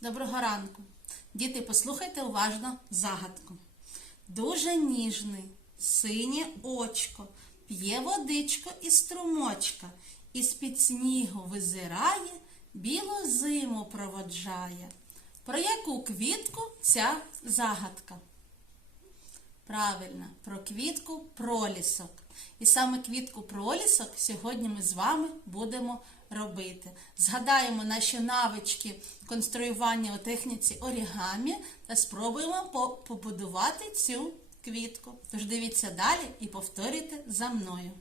Доброго ранку. Діти, послухайте уважно загадку. Дуже ніжний, синє очко, п'є водичко і струмочка, із під снігу визирає, білу зиму проводжає. Про яку квітку ця загадка? Правильно, про квітку пролісок. І саме квітку пролісок сьогодні ми з вами будемо робити. Згадаємо наші навички конструювання у техніці орігамі та спробуємо побудувати цю квітку. Тож дивіться далі і повторюйте за мною.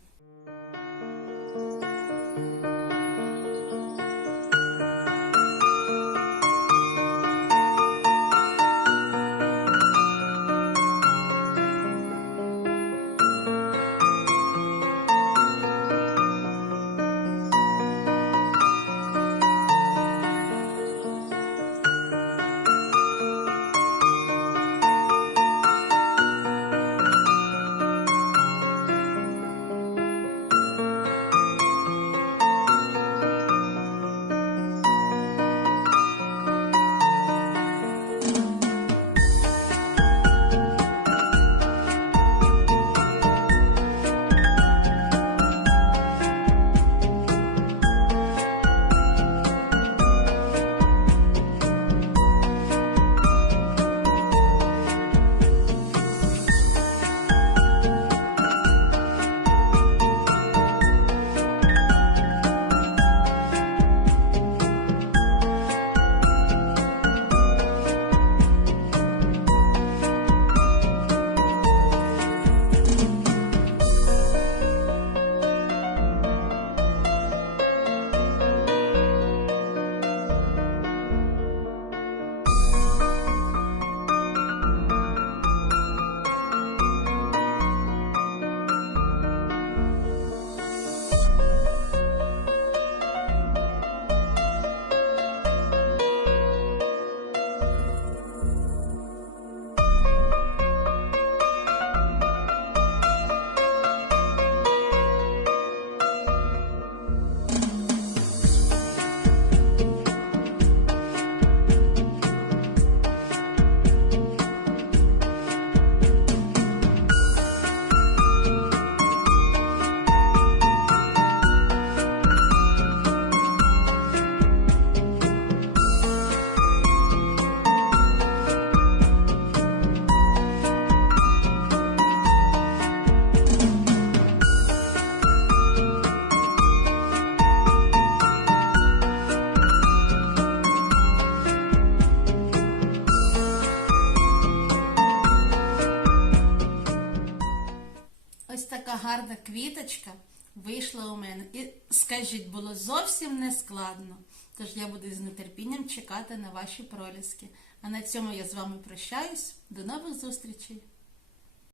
Гарна квіточка вийшла у мене. І скажіть, було зовсім не складно. Тож я буду з нетерпінням чекати на ваші проліски. А на цьому я з вами прощаюсь. До нових зустрічей!